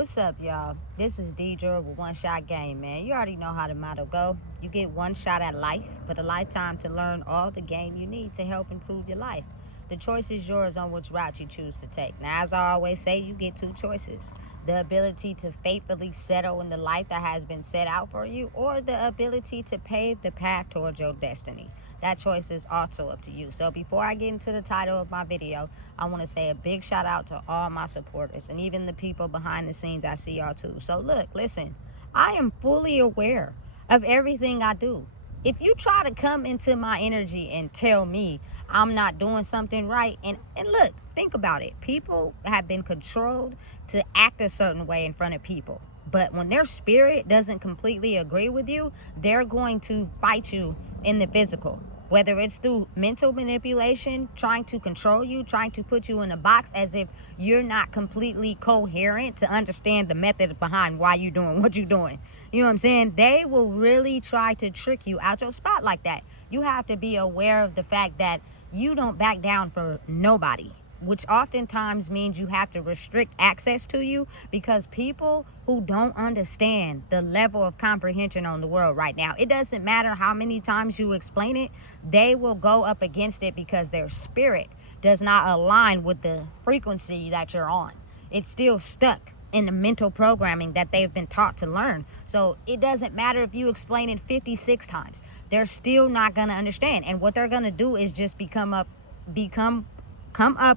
What's up, y'all? This is Deidre with One Shot Game, man. You already know how the motto go. You get one shot at life, but a lifetime to learn all the game you need to help improve your life. The choice is yours on which route you choose to take. Now, as I always say, you get two choices. The ability to faithfully settle in the life that has been set out for you, or the ability to pave the path towards your destiny. That choice is also up to you. So before I get into the title of my video, I want to say a big shout out to all my supporters and even the people behind the scenes. I see y'all too. So look, listen, I am fully aware of everything I do. If you try to come into my energy and tell me I'm not doing something right, and look, think about it. People have been controlled to act a certain way in front of people. But when their spirit doesn't completely agree with you, they're going to fight you in the physical. Whether it's through mental manipulation, trying to control you, trying to put you in a box as if you're not completely coherent to understand the method behind why you're doing what you're doing. You know what I'm saying? They will really try to trick you out your spot like that. You have to be aware of the fact that you don't back down for nobody, which oftentimes means you have to restrict access to you, because people who don't understand the level of comprehension on the world right now, it doesn't matter how many times you explain it, they will go up against it because their spirit does not align with the frequency that you're on. It's still stuck in the mental programming that they've been taught to learn. So it doesn't matter if you explain it 56 times, they're still not going to understand. And what they're going to do is just come up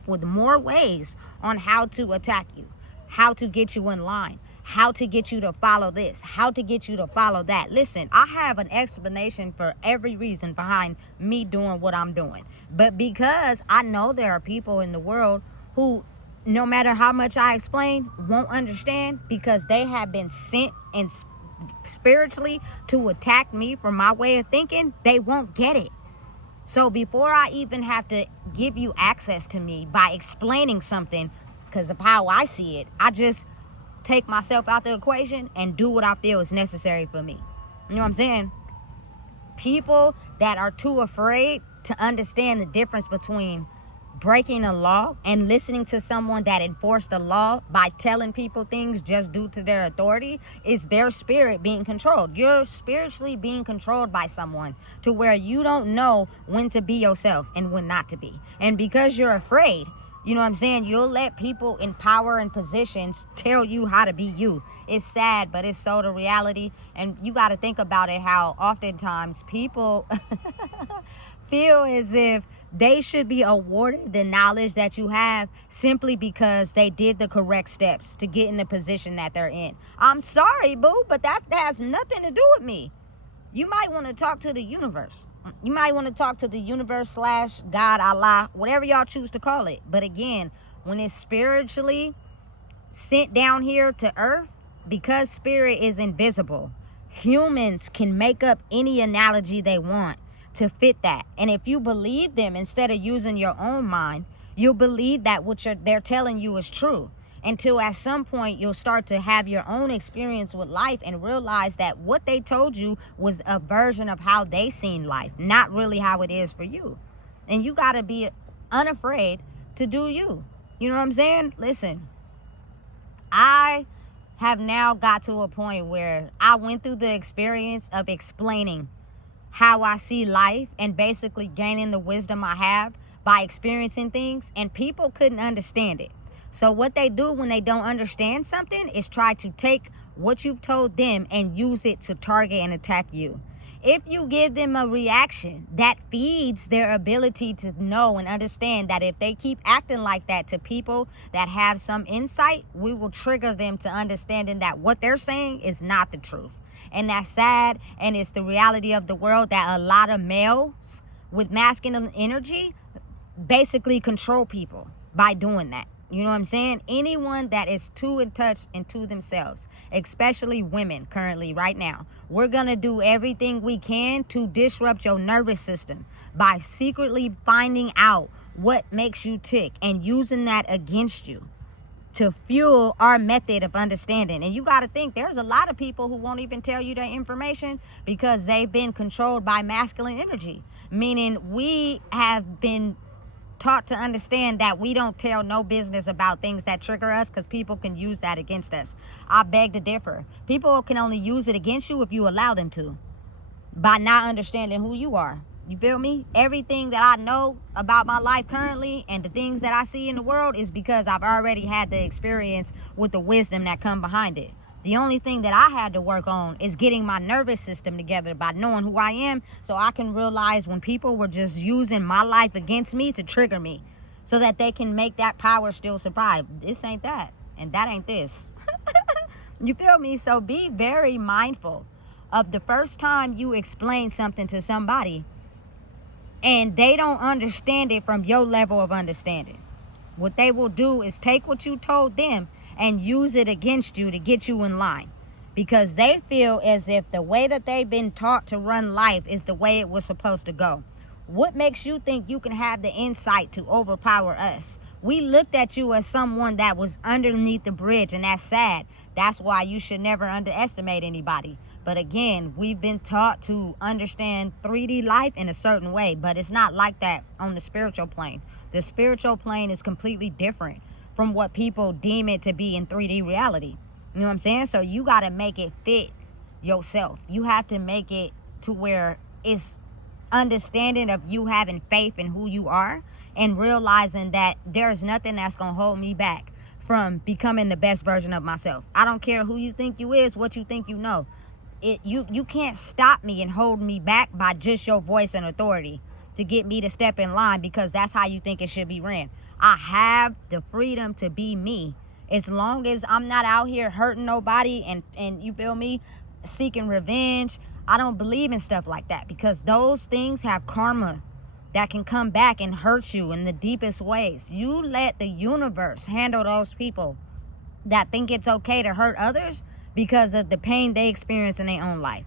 with more ways on how to attack you, how to get you in line, how to get you to follow this, how to get you to follow that. Listen, I have an explanation for every reason behind me doing what I'm doing. But because I know there are people in the world who, no matter how much I explain, won't understand, because they have been sent and spiritually to attack me for my way of thinking, they won't get it. So before I even have to give you access to me by explaining something because of how I see it, I just take myself out the equation and do what I feel is necessary for me. You know what I'm saying? People that are too afraid to understand the difference between breaking a law and listening to someone that enforced the law by telling people things just due to their authority is their spirit being controlled. You're spiritually being controlled by someone to where you don't know when to be yourself and when not to be. And because you're afraid, you know what I'm saying, you'll let people in power and positions tell you how to be you. It's sad, but it's so the reality. And you got to think about it, how oftentimes people feel as if they should be awarded the knowledge that you have simply because they did the correct steps to get in the position that they're in. I'm sorry, boo, but that has nothing to do with me. You might want to talk to the universe. You might want to talk to the universe / God, Allah, whatever y'all choose to call it. But again, when it's spiritually sent down here to earth, because spirit is invisible, humans can make up any analogy they want to fit that. And if you believe them instead of using your own mind, you'll believe that what they're telling you is true, until at some point you'll start to have your own experience with life and realize that what they told you was a version of how they seen life, not really how it is for you. And you got to be unafraid to do you. You know what I'm saying? Listen, I have now got to a point where I went through the experience of explaining how I see life and basically gaining the wisdom I have by experiencing things, and people couldn't understand it. So what they do when they don't understand something is try to take what you've told them and use it to target and attack you. If you give them a reaction that feeds their ability to know and understand that if they keep acting like that to people that have some insight, we will trigger them to understanding that what they're saying is not the truth. And that's sad, and it's the reality of the world that a lot of males with masculine energy basically control people by doing that. You know what I'm saying? Anyone that is too in touch into themselves, especially women currently right now, we're going to do everything we can to disrupt your nervous system by secretly finding out what makes you tick and using that against you to fuel our method of understanding. And you got to think, there's a lot of people who won't even tell you that information because they've been controlled by masculine energy, meaning we have been taught to understand that we don't tell no business about things that trigger us, because people can use that against us. I beg to differ. People can only use it against you if you allow them to, by not understanding who you are. You feel me? Everything that I know about my life currently and the things that I see in the world is because I've already had the experience with the wisdom that come behind it. The only thing that I had to work on is getting my nervous system together by knowing who I am, so I can realize when people were just using my life against me to trigger me, so that they can make that power still survive. This ain't that, and that ain't this. You feel me? So be very mindful of the first time you explain something to somebody and they don't understand it from your level of understanding. What they will do is take what you told them and use it against you to get you in line, because they feel as if the way that they've been taught to run life is the way it was supposed to go. What makes you think you can have the insight to overpower us? We looked at you as someone that was underneath the bridge, and that's sad. That's why you should never underestimate anybody. But again, we've been taught to understand 3D life in a certain way, but it's not like that on the spiritual plane. The spiritual plane is completely different from what people deem it to be in 3D reality. You know what I'm saying? So you got to make it fit yourself. You have to make it to where it's understanding of you having faith in who you are and realizing that there's nothing that's going to hold me back from becoming the best version of myself. I don't care who you think you is, what you think you know. You can't stop me and hold me back by just your voice and authority to get me to step in line, because that's how you think it should be ran. I have the freedom to be me, as long as I'm not out here hurting nobody and you feel me, seeking revenge. I don't believe in stuff like that, because those things have karma that can come back and hurt you in the deepest ways. You let the universe handle those people that think it's okay to hurt others because of the pain they experience in their own life.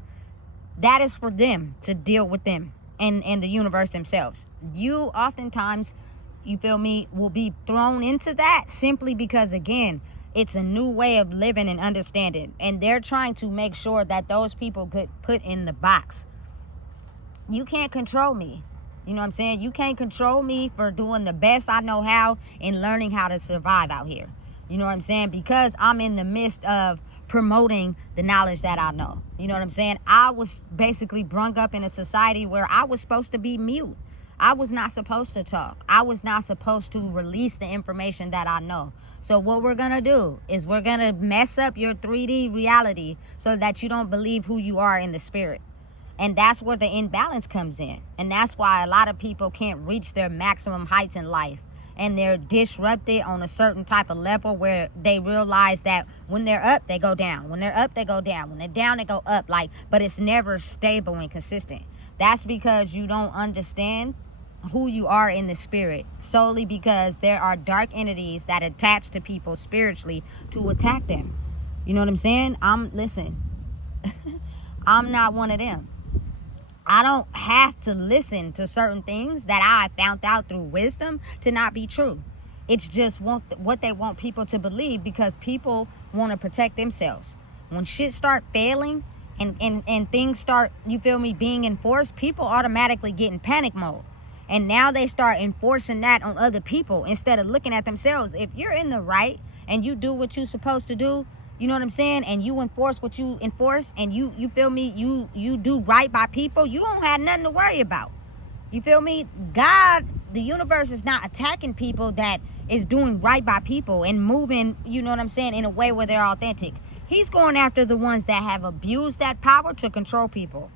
That is for them to deal with them and the universe themselves. You oftentimes, you feel me, will be thrown into that simply because, again, it's a new way of living and understanding, and they're trying to make sure that those people get put in the box. You can't control me. You know what I'm saying? You can't control me for doing the best I know how and learning how to survive out here. You know what I'm saying? Because I'm in the midst of promoting the knowledge that I know. You know what I'm saying? I was basically brung up in a society where I was supposed to be mute. I was not supposed to talk. I was not supposed to release the information that I know. So what we're going to do is we're going to mess up your 3D reality so that you don't believe who you are in the spirit. And that's where the imbalance comes in. And that's why a lot of people can't reach their maximum heights in life. And they're disrupted on a certain type of level where they realize that when they're up, they go down. When they're up, they go down. When they're down, they go up. But it's never stable and consistent. That's because you don't understand who you are in the spirit, solely because there are dark entities that attach to people spiritually to attack them. You know what I'm saying? Listen, I'm not one of them. I don't have to listen to certain things that I found out through wisdom to not be true. It's just what they want people to believe, because people want to protect themselves. When shit start failing and things start, you feel me, being enforced, people automatically get in panic mode. And now they start enforcing that on other people instead of looking at themselves. If you're in the right and you do what you're supposed to do, you know what I'm saying, and you enforce what you enforce, and you feel me, you do right by people, you don't have nothing to worry about. You feel me? God, the universe is not attacking people that is doing right by people and moving, you know what I'm saying, in a way where they're authentic. He's going after the ones that have abused that power to control people.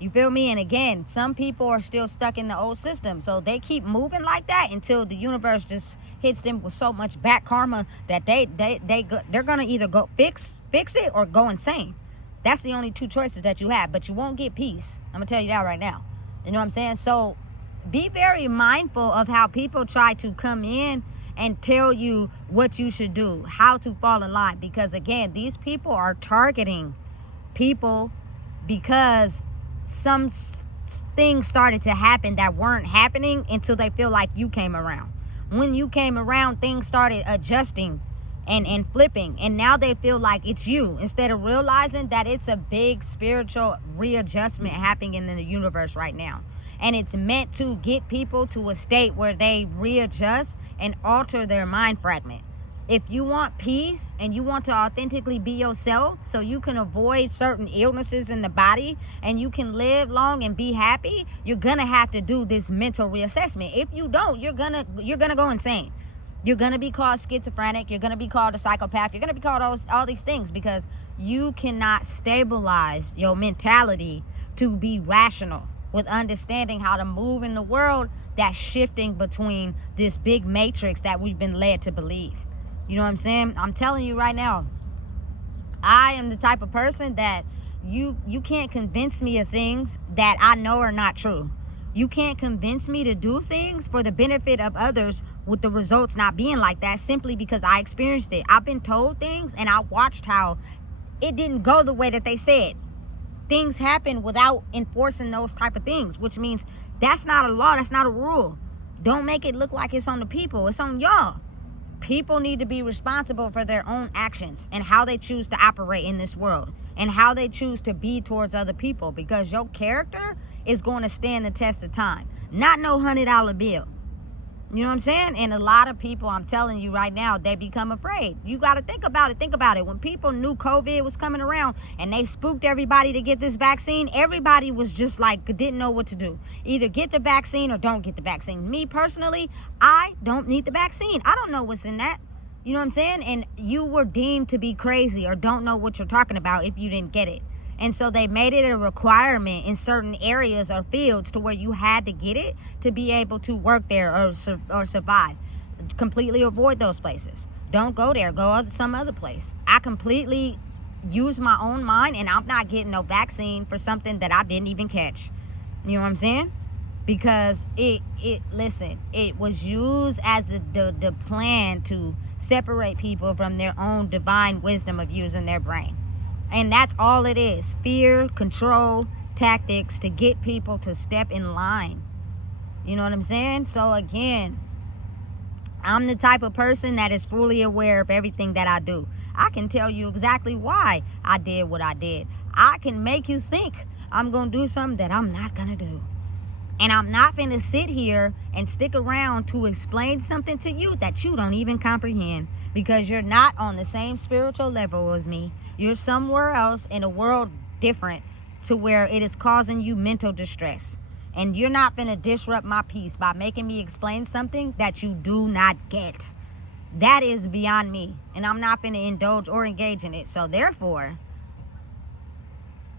You feel me? And again, some people are still stuck in the old system, so they keep moving like that until the universe just hits them with so much back karma that they're gonna either go fix it or go insane. That's the only two choices that you have, but you won't get peace. I'm gonna tell you that right now. You know what I'm saying? So be very mindful of how people try to come in and tell you what you should do, how to fall in line, because again, these people are targeting people because some things started to happen that weren't happening until they feel like you came around. When you came around, things started adjusting and flipping, and now they feel like it's you, instead of realizing that it's a big spiritual readjustment happening in the universe right now. And it's meant to get people to a state where they readjust and alter their mind fragment. If you want peace and you want to authentically be yourself so you can avoid certain illnesses in the body and you can live long and be happy, you're gonna have to do this mental reassessment. If you don't, you're gonna go insane. You're gonna be called schizophrenic, you're gonna be called a psychopath, you're gonna be called all these things, because you cannot stabilize your mentality to be rational with understanding how to move in the world that's shifting between this big matrix that we've been led to believe. You know what I'm saying? I'm telling you right now, I am the type of person that you can't convince me of things that I know are not true. You can't convince me to do things for the benefit of others with the results not being like that, simply because I experienced it. I've been told things and I watched how it didn't go the way that they said. Things happen without enforcing those type of things, which means that's not a law, that's not a rule. Don't make it look like it's on the people, it's on y'all. People need to be responsible for their own actions and how they choose to operate in this world and how they choose to be towards other people, because your character is going to stand the test of time, not no $100 bill. You know what I'm saying? And a lot of people, I'm telling you right now, they become afraid. You got to think about it. When people knew COVID was coming around and they spooked everybody to get this vaccine, everybody was just like, didn't know what to do. Either get the vaccine or don't get the vaccine. Me personally, I don't need the vaccine. I don't know what's in that. You know what I'm saying? And you were deemed to be crazy or don't know what you're talking about if you didn't get it. And so they made it a requirement in certain areas or fields to where you had to get it to be able to work there or survive. Completely avoid those places. Don't go there. Go some other place. I completely use my own mind, and I'm not getting no vaccine for something that I didn't even catch. You know what I'm saying? Because it was used as the plan to separate people from their own divine wisdom of using their brain. And that's all it is. Fear, control, tactics to get people to step in line. You know what I'm saying? So again, I'm the type of person that is fully aware of everything that I do. I can tell you exactly why I did what I did. I can make you think I'm going to do something that I'm not going to do. And I'm not going to sit here and stick around to explain something to you that you don't even comprehend, because you're not on the same spiritual level as me. You're somewhere else in a world different, to where it is causing you mental distress. And you're not going to disrupt my peace by making me explain something that you do not get. That is beyond me. And I'm not going to indulge or engage in it. So therefore,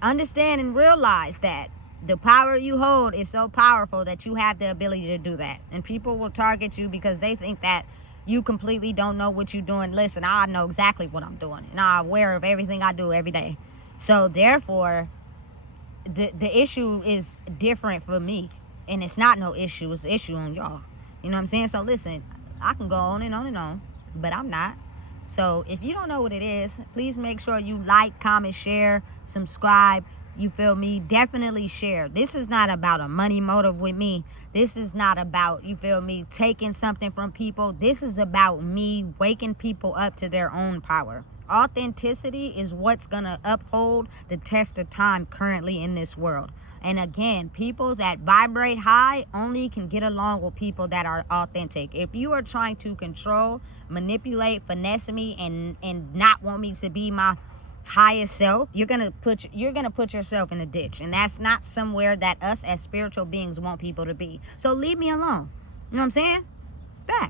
understand and realize that the power you hold is so powerful that you have the ability to do that. And people will target you because they think that you completely don't know what you're doing. Listen, I know exactly what I'm doing, and I'm aware of everything I do every day. So therefore, the issue is different for me, and it's not no issue. It's an issue on y'all. You know what I'm saying? So listen, I can go on and on and on, but I'm not. So if you don't know what it is, please make sure you like, comment, share, subscribe. You feel me? Definitely share. This is not about a money motive with me. This is not about, you feel me, taking something from people. This is about me waking people up to their own power. Authenticity is what's going to uphold the test of time currently in this world. And again, people that vibrate high only can get along with people that are authentic. If you are trying to control, manipulate, finesse me, and not want me to be my highest self, you're gonna put yourself in a ditch, and that's not somewhere that us as spiritual beings want people to be. So leave me alone. You know what I'm saying? Back.